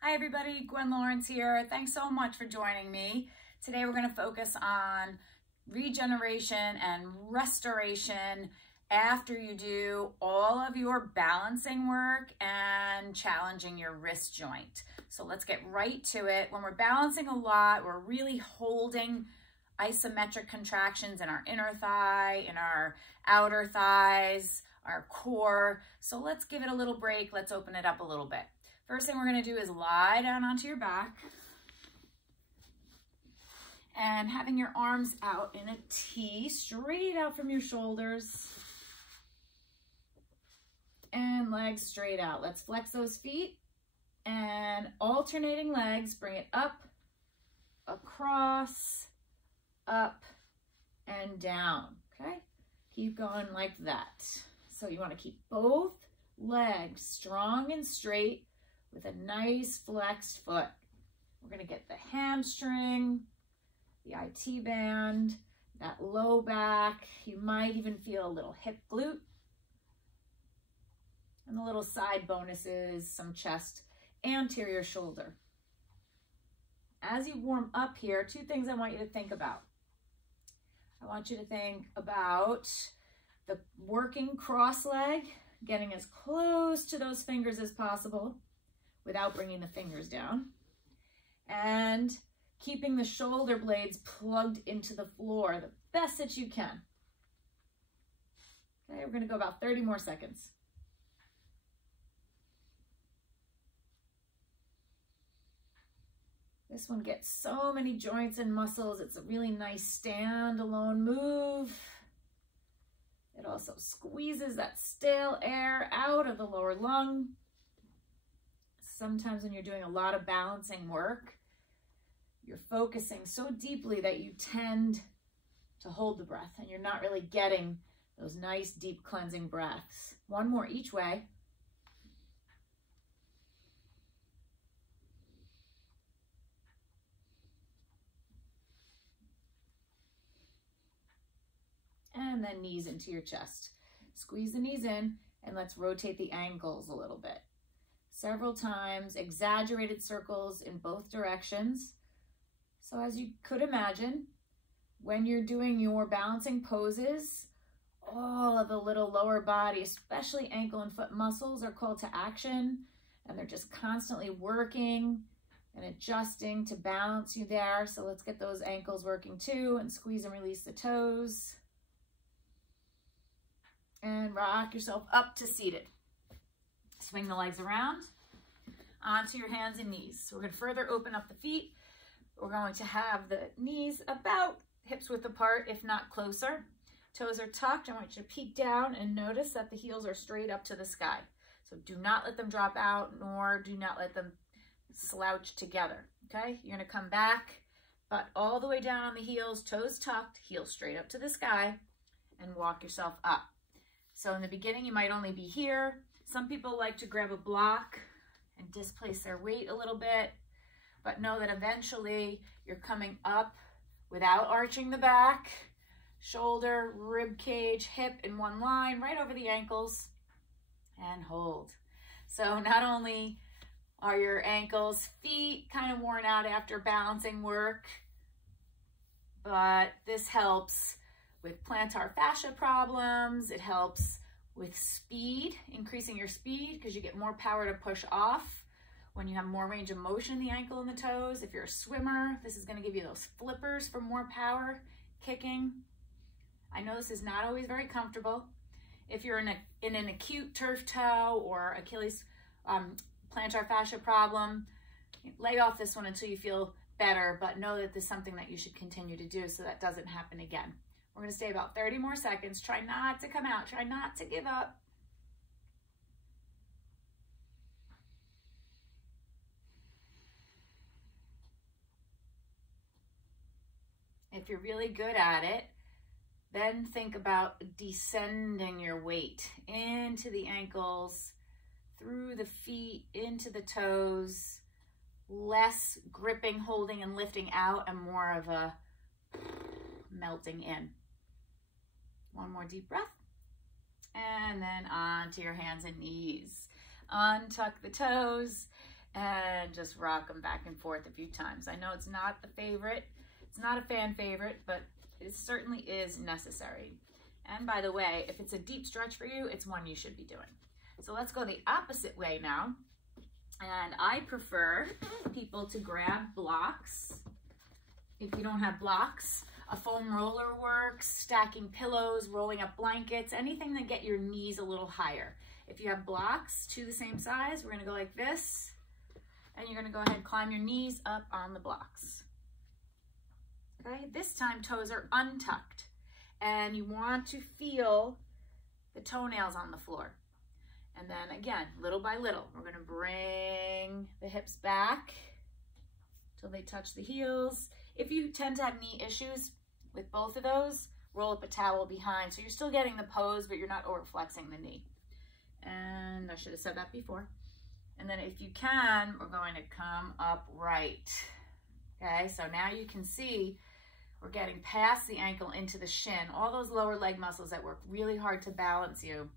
Hi everybody, Gwen here. Thanks so much for joining me. Today we're going to focus on regeneration and restoration after you do all of your balancing work and challenging your wrist joint. So let's get right to it. When we're balancing a lot, we're really holding isometric contractions in our inner thigh, in our outer thighs, our core. So let's give it a little break. Let's open it up a little bit. First thing we're going to do is lie down onto your back and having your arms out in a T, straight out from your shoulders, and legs straight out. Let's flex those feet and alternating legs, bring it up, across, up, and down, okay? Keep going like that. So you want to keep both legs strong and straight with a nice flexed foot. We're going to get the hamstring, the IT band, that low back. You might even feel a little hip glute. And the little side bonuses, some chest, anterior shoulder. As you warm up here, two things I want you to think about. I want you to think about the working cross leg, getting as close to those fingers as possible without bringing the fingers down, and keeping the shoulder blades plugged into the floor the best that you can. Okay, we're going to go about 30 more seconds. This one gets so many joints and muscles. It's a really nice standalone move. It also squeezes that stale air out of the lower lung. Sometimes when you're doing a lot of balancing work, you're focusing so deeply that you tend to hold the breath and you're not really getting those nice deep cleansing breaths. One more each way. And then knees into your chest. Squeeze the knees in and let's rotate the ankles a little bit. Several times, exaggerated circles in both directions. So as you could imagine, when you're doing your balancing poses, all of the little lower body, especially ankle and foot muscles, are called to action, and they're just constantly working and adjusting to balance you there. So let's get those ankles working too, and squeeze and release the toes. And rock yourself up to seated. Swing the legs around onto your hands and knees. So we're going to further open up the feet. We're going to have the knees about hips width apart, if not closer. Toes are tucked. I want you to peek down and notice that the heels are straight up to the sky. So do not let them drop out, nor do not let them slouch together. Okay? You're going to come back, butt all the way down on the heels, toes tucked, heels straight up to the sky, and walk yourself up. So in the beginning, you might only be here. Some people like to grab a block and displace their weight a little bit, but know that eventually you're coming up without arching the back, shoulder, rib cage, hip in one line, right over the ankles, and hold. So not only are your ankles, feet kind of worn out after balancing work, but this helps with plantar fascia problems. It helps with speed, increasing your speed because you get more power to push off when you have more range of motion in the ankle and the toes. If you're a swimmer, this is going to give you those flippers for more power kicking. I know this is not always very comfortable. If you're in an acute turf toe or Achilles plantar fascia problem, lay off this one until you feel better, but know that this is something that you should continue to do so that doesn't happen again. We're going to stay about 30 more seconds. Try not to come out. Try not to give up. If you're really good at it, then think about descending your weight into the ankles, through the feet, into the toes, less gripping, holding, and lifting out, and more of a melting in. One more deep breath. And then onto your hands and knees. Untuck the toes and just rock them back and forth a few times. I know it's not the favorite, it's not a fan favorite, but it certainly is necessary. And by the way, if it's a deep stretch for you, it's one you should be doing. So let's go the opposite way now. And I prefer people to grab blocks. If you don't have blocks, a foam roller works, stacking pillows, rolling up blankets, anything that get your knees a little higher. If you have blocks, two the same size, we're gonna go like this, and you're gonna go ahead and climb your knees up on the blocks. Okay, this time toes are untucked, and you want to feel the toenails on the floor. And then again, little by little, we're gonna bring the hips back till they touch the heels. If you tend to have knee issues with both of those, roll up a towel behind. So you're still getting the pose, but you're not over flexing the knee. And I should have said that before. And then if you can, we're going to come upright. Okay, so now you can see we're getting past the ankle into the shin, all those lower leg muscles that work really hard to balance you.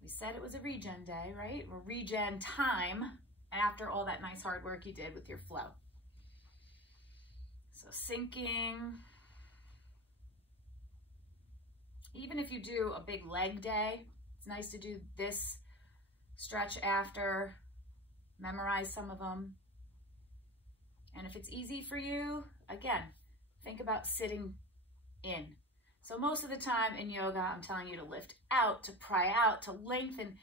We said it was a regen day, right? Or regen time after all that nice hard work you did with your flow. So sinking. Even if you do a big leg day, it's nice to do this stretch after, memorize some of them. And if it's easy for you, again, think about sitting in. So most of the time in yoga, I'm telling you to lift out, to pry out, to lengthen.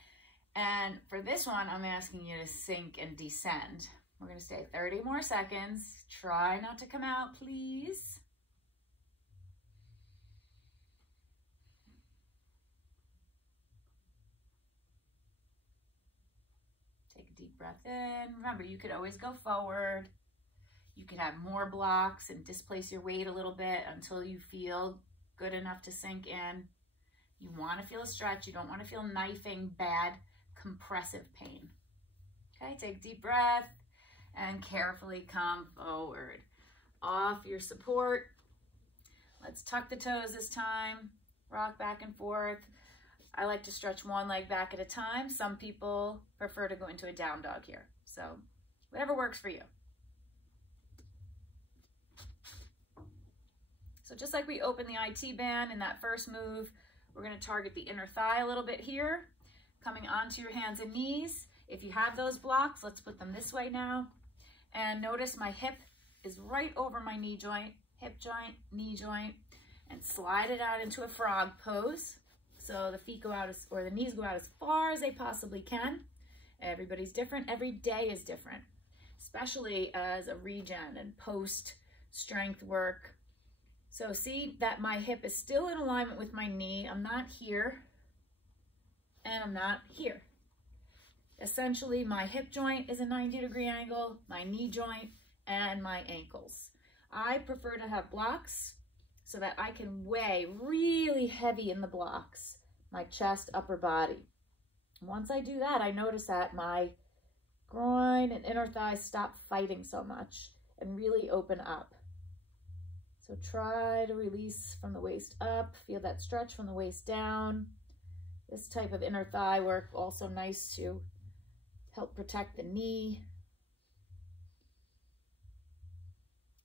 And for this one, I'm asking you to sink and descend. We're gonna stay 30 more seconds. Try not to come out, please. Take a deep breath in. Remember, you could always go forward. You could have more blocks and displace your weight a little bit until you feel good enough to sink in. You want to feel a stretch. You don't want to feel knifing, bad, compressive pain. Okay, take a deep breath and carefully come forward. Off your support. Let's tuck the toes this time. Rock back and forth. I like to stretch one leg back at a time. Some people prefer to go into a down dog here. So whatever works for you. So just like we opened the IT band in that first move, we're going to target the inner thigh a little bit here, coming onto your hands and knees. If you have those blocks, let's put them this way now. And notice my hip is right over my knee joint, hip joint, knee joint, and slide it out into a frog pose. So the feet go out, or the knees go out as far as they possibly can. Everybody's different. Every day is different, especially as a regen and post strength work. So see that my hip is still in alignment with my knee. I'm not here and I'm not here. Essentially, my hip joint is a 90-degree angle, my knee joint, and my ankles. I prefer to have blocks so that I can weigh really heavy in the blocks, my chest, upper body. Once I do that, I notice that my groin and inner thighs stop fighting so much and really open up. So try to release from the waist up, feel that stretch from the waist down. This type of inner thigh work also nice to help protect the knee.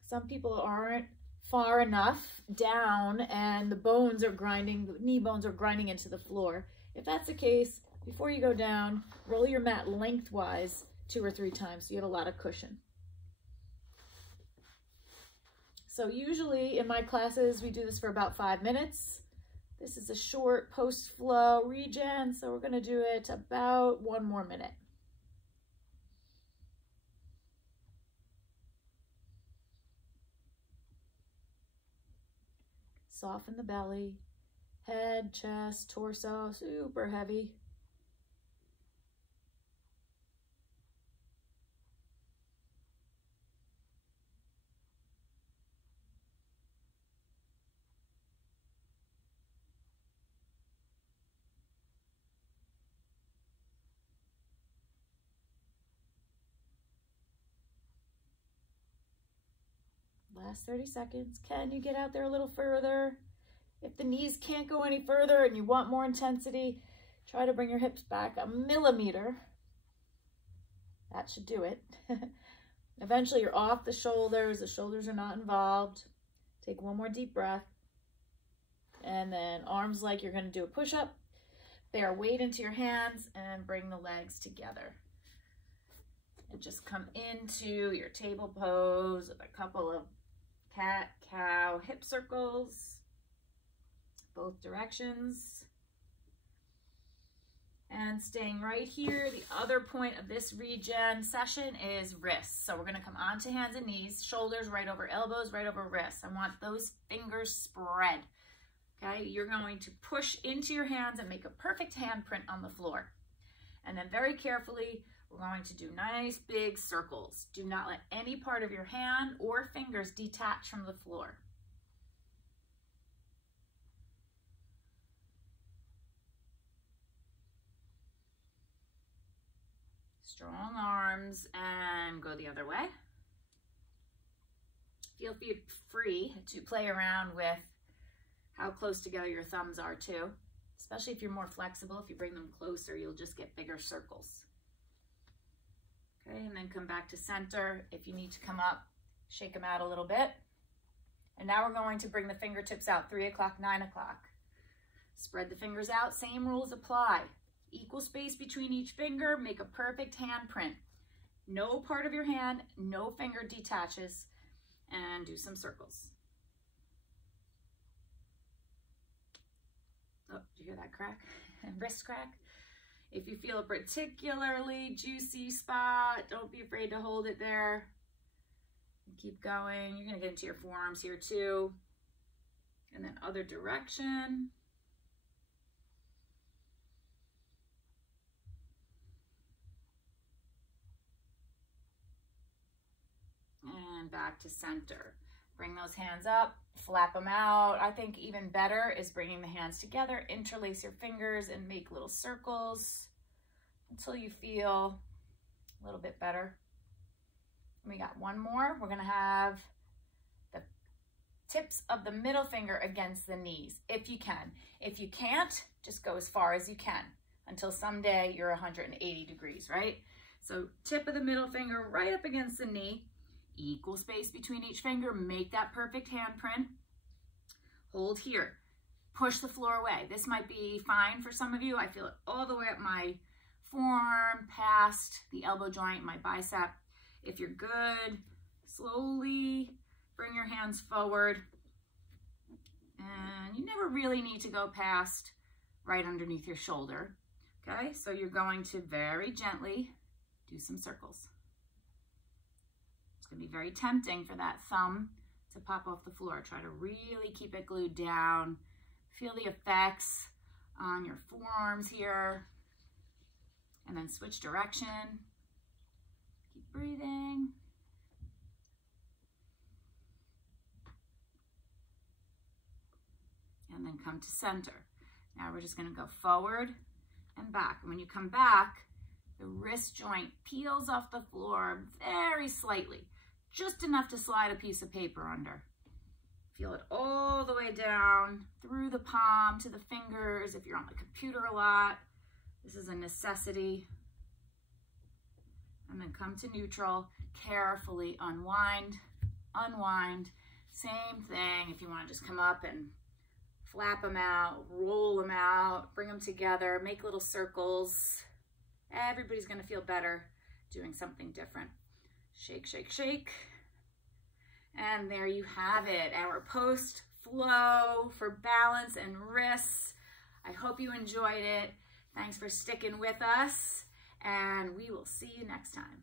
Some people aren't far enough down and the bones are grinding, the knee bones are grinding into the floor. If that's the case, before you go down, roll your mat lengthwise 2 or 3 times so you have a lot of cushion. So usually in my classes, we do this for about 5 minutes. This is a short post-flow regen, so we're gonna do it about 1 more minute. Soften the belly, head, chest, torso, super heavy. Last 30 seconds. Can you get out there a little further? If the knees can't go any further and you want more intensity, try to bring your hips back 1 millimeter. That should do it. Eventually you're off the shoulders are not involved. Take one more deep breath. And then arms like you're going to do a push-up. Bear weight into your hands and bring the legs together. And just come into your table pose with a couple of cat, cow, hip circles, both directions. And staying right here, the other point of this regen session is wrists. So we're going to come onto hands and knees, shoulders right over elbows, right over wrists. I want those fingers spread. Okay, you're going to push into your hands and make a perfect handprint on the floor. And then very carefully, we're going to do nice big circles. Do not let any part of your hand or fingers detach from the floor. Strong arms and go the other way. Feel free to play around with how close together your thumbs are too, especially if you're more flexible. If you bring them closer, you'll just get bigger circles. Okay, and then come back to center. If you need to come up, shake them out a little bit. And now we're going to bring the fingertips out, 3 o'clock, 9 o'clock. Spread the fingers out, same rules apply. Equal space between each finger, make a perfect handprint. No part of your hand, no finger detaches, and do some circles. Oh, did you hear that crack? Wrist crack. If you feel a particularly juicy spot, don't be afraid to hold it there. Keep going. You're going to get into your forearms here too. And then other direction. And back to center. Bring those hands up, flap them out. I think even better is bringing the hands together, interlace your fingers and make little circles until you feel a little bit better. We got one more. We're gonna have the tips of the middle finger against the knees, if you can. If you can't, just go as far as you can until someday you're 180 degrees, right? So tip of the middle finger right up against the knee. Equal space between each finger, make that perfect handprint. Hold here, push the floor away. This might be fine for some of you. I feel it all the way up my forearm, past the elbow joint, my bicep. If you're good, slowly bring your hands forward. And you never really need to go past right underneath your shoulder. Okay, so you're going to very gently do some circles. It's going to be very tempting for that thumb to pop off the floor. Try to really keep it glued down. Feel the effects on your forearms here. And then switch direction. Keep breathing. And then come to center. Now we're just going to go forward and back. And when you come back, the wrist joint peels off the floor very slightly. Just enough to slide a piece of paper under. Feel it all the way down through the palm to the fingers. If you're on the computer a lot, this is a necessity. And then come to neutral, carefully unwind, unwind. Same thing if you want to just come up and flap them out, roll them out, bring them together, make little circles. Everybody's going to feel better doing something different. Shake, shake, shake. And there you have it, our post flow for balance and wrists. I hope you enjoyed it. Thanks for sticking with us, and we will see you next time.